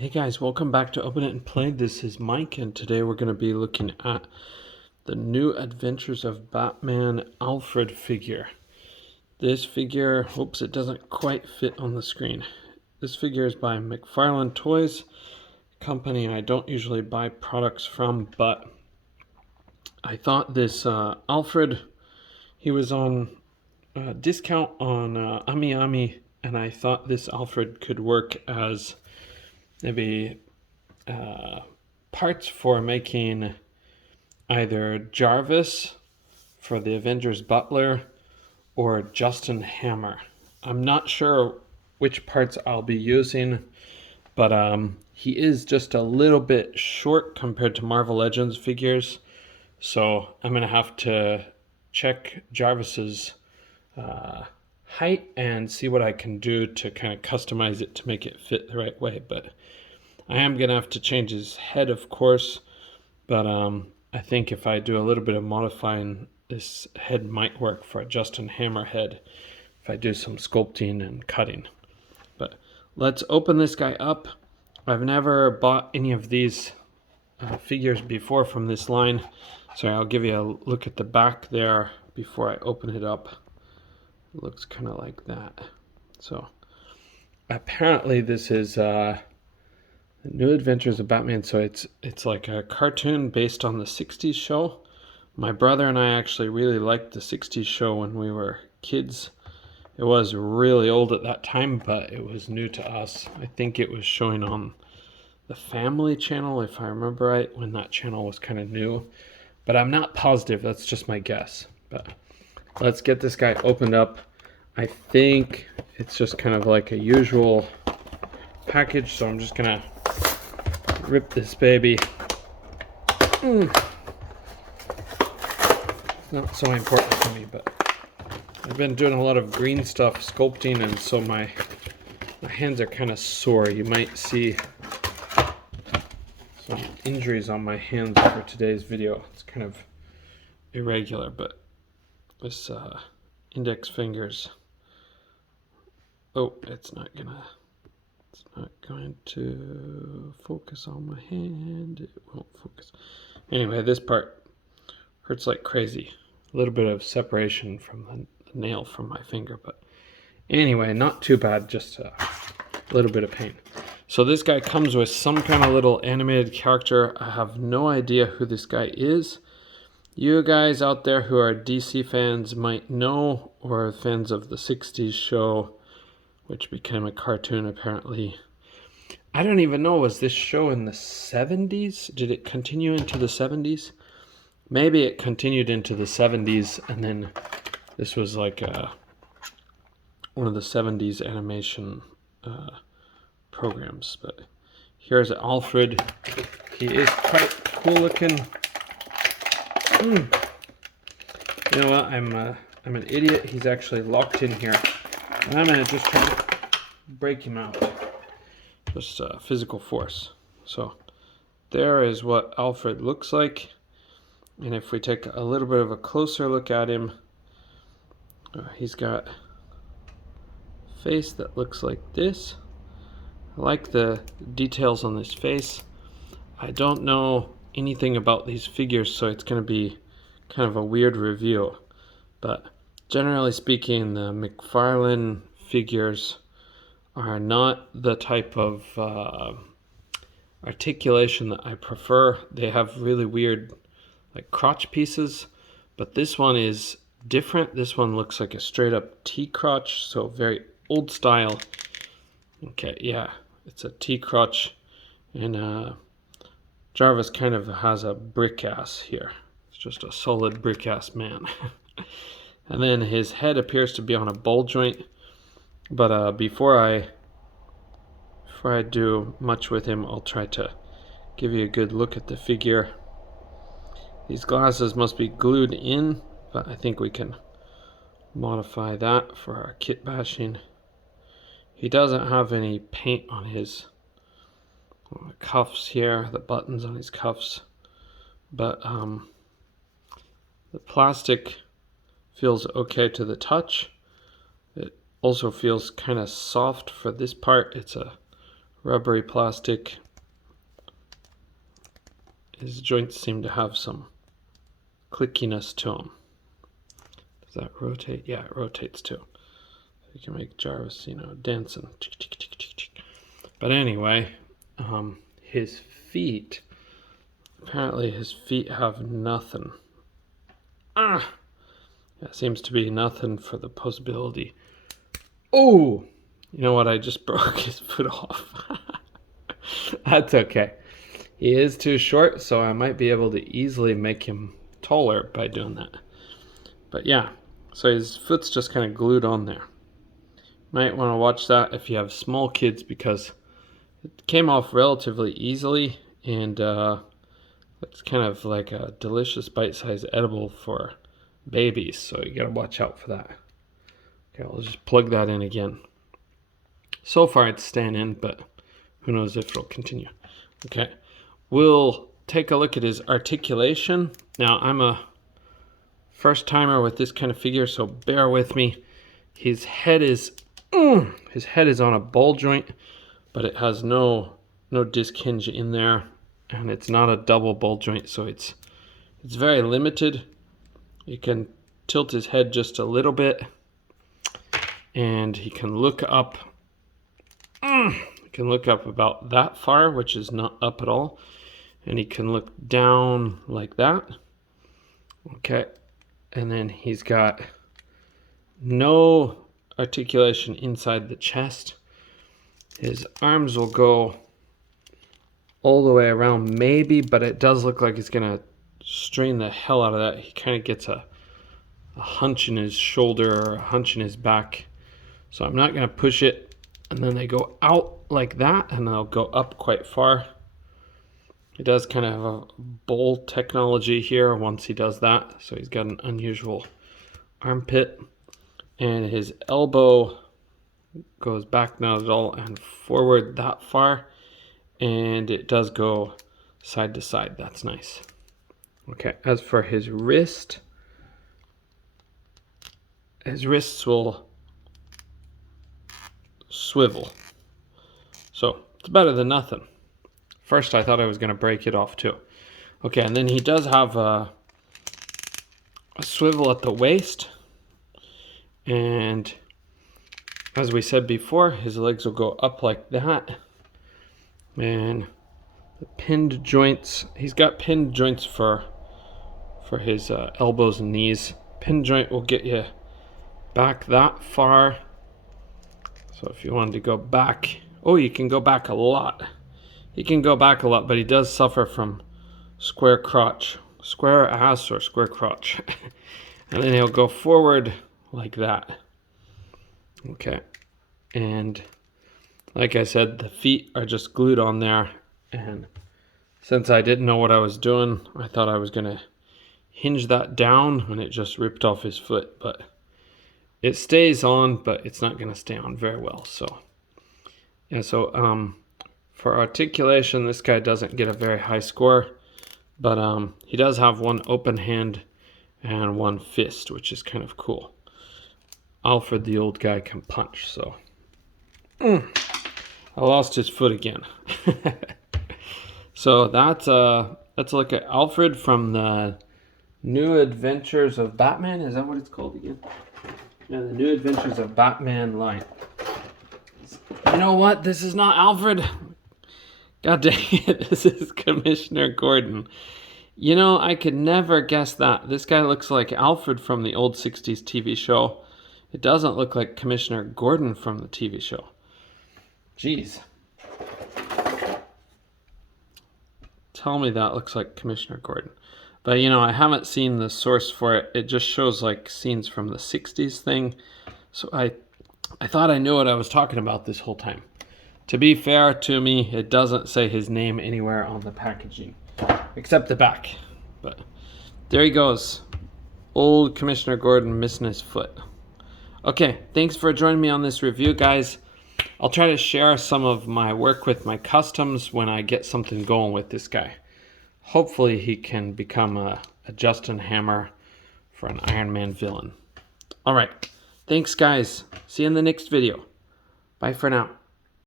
Hey guys, welcome back to Open It and Play. This is Mike, and today we're going to be looking at the New Adventures of Batman Alfred figure. This figure, oops, it doesn't quite fit on the screen. This figure is by McFarlane Toys, company I don't usually buy products from, but I thought this Alfred, he was on discount on Ami, and I thought this Alfred could work as maybe parts for making either Jarvis for the Avengers Butler or Justin Hammer. I'm not sure which parts I'll be using, but he is just a little bit short compared to Marvel Legends figures, so I'm going to have to check Jarvis's height and see what I can do to kind of customize it to make it fit the right way. But I am going to have to change his head, of course, but I think if I do a little bit of modifying, this head might work for a Justin Hammer head if I do some sculpting and cutting. But let's open this guy up. I've never bought any of these figures before from this line, so I'll give you a look at the back there before I open it up. It looks kind of like that. So apparently this is The New Adventures of Batman, so it's like a cartoon based on the 60s show. My brother and I actually really liked the 60s show when we were kids. It was really old at that time, but it was new to us. I think it was showing on the Family Channel, if I remember right, when that channel was kind of new. But I'm not positive, that's just my guess. But let's get this guy opened up. I think it's just kind of like a usual package, so I'm just gonna rip this baby. It's not so important to me, but I've been doing a lot of green stuff sculpting, and so my hands are kind of sore. You might see some injuries on my hands for today's video. It's kind of irregular, but this index fingers. Oh, it's not going to focus on my hand. It won't focus. Anyway, this part hurts like crazy. A little bit of separation from the nail from my finger, but anyway, not too bad, just a little bit of pain. So this guy comes with some kind of little animated character. I have no idea who this guy is. You guys out there who are DC fans might know, or fans of the 60s show, which became a cartoon apparently. I don't even know, was this show in the 70s? Did it continue into the 70s? Maybe it continued into the 70s, and then this was like one of the 70s animation programs. But here's Alfred. He is quite cool looking. You know what? I'm an idiot. He's actually locked in here, and I'm gonna just try to break him out. Just physical force. So there is what Alfred looks like, and if we take a little bit of a closer look at him, he's got a face that looks like this. I like the details on this face. I don't know anything about these figures, so it's going to be kind of a weird review, but generally speaking, the McFarlane figures are not the type of articulation that I prefer. They have really weird like crotch pieces, but this one is different. This one looks like a straight up T crotch, so very old style. Okay, yeah, it's a T crotch, and Jarvis kind of has a brick ass here. It's just a solid brick ass man. And then his head appears to be on a ball joint. But before I do much with him, I'll try to give you a good look at the figure. These glasses must be glued in, but I think we can modify that for our kit bashing. He doesn't have any paint on his cuffs here, the buttons on his cuffs, but the plastic feels okay to the touch. It also feels kind of soft for this part. It's a rubbery plastic. His joints seem to have some clickiness to them. Does that rotate? Yeah, it rotates too. So you can make Jarvis, dancing. But anyway, his feet, apparently his feet have nothing. That seems to be nothing for the possibility. Oh, you know what? I just broke his foot off. That's okay. He is too short, so I might be able to easily make him taller by doing that. But yeah, so his foot's just kind of glued on there. Might want to watch that if you have small kids, because it came off relatively easily, and it's kind of like a delicious bite-sized edible for babies, so you gotta watch out for that. Okay, I'll just plug that in again. So far it's staying in, but who knows if it'll continue. Okay, we'll take a look at his articulation. Now, I'm a first timer with this kind of figure, so bear with me. His head is on a ball joint, but it has no disc hinge in there, and it's not a double ball joint, so it's very limited. You can tilt his head just a little bit, and he can look up. He can look up about that far, which is not up at all, and he can look down like that. Okay, and then he's got no articulation inside the chest. His arms will go all the way around, maybe, but it does look like he's gonna strain the hell out of that. He kind of gets a hunch in his shoulder or a hunch in his back, so I'm not gonna push it. And then they go out like that, and they'll go up quite far. He does kind of have a bowl technology here once he does that, so he's got an unusual armpit, and his elbow goes back not at all and forward that far, and it does go side to side. That's nice. Okay, as for his wrists will swivel, so it's better than nothing. First I thought I was going to break it off too. Okay, and then he does have a swivel at the waist, and as we said before, his legs will go up like that, and the pinned joints, he's got pinned joints for his elbows and knees. Pin joint will get you back that far, so if you wanted to go back, you can go back a lot. He can go back a lot, but he does suffer from square crotch, square ass or square crotch. And then he'll go forward like that. Okay, and like I said, the feet are just glued on there, and since I didn't know what I was doing, I thought I was gonna hinge that down, and it just ripped off his foot. But it stays on, but it's not gonna stay on very well. So yeah, so for articulation, this guy doesn't get a very high score, but he does have one open hand and one fist, which is kind of cool. Alfred, the old guy, can punch, so I lost his foot again. So that's a look at Alfred from the New Adventures of Batman. Is that what it's called again? Yeah, the New Adventures of Batman line. You know what? This is not Alfred. God dang it, this is Commissioner Gordon. You know, I could never guess that. This guy looks like Alfred from the old 60s TV show. It doesn't look like Commissioner Gordon from the TV show. Jeez. Tell me that looks like Commissioner Gordon. But, I haven't seen the source for it. It just shows, like, scenes from the 60s thing. So I thought I knew what I was talking about this whole time. To be fair to me, it doesn't say his name anywhere on the packaging, except the back. But there he goes. Old Commissioner Gordon missing his foot. Okay, thanks for joining me on this review, guys. I'll try to share some of my work with my customs when I get something going with this guy. Hopefully he can become a Justin Hammer for an Iron Man villain. All right, thanks, guys. See you in the next video. Bye for now.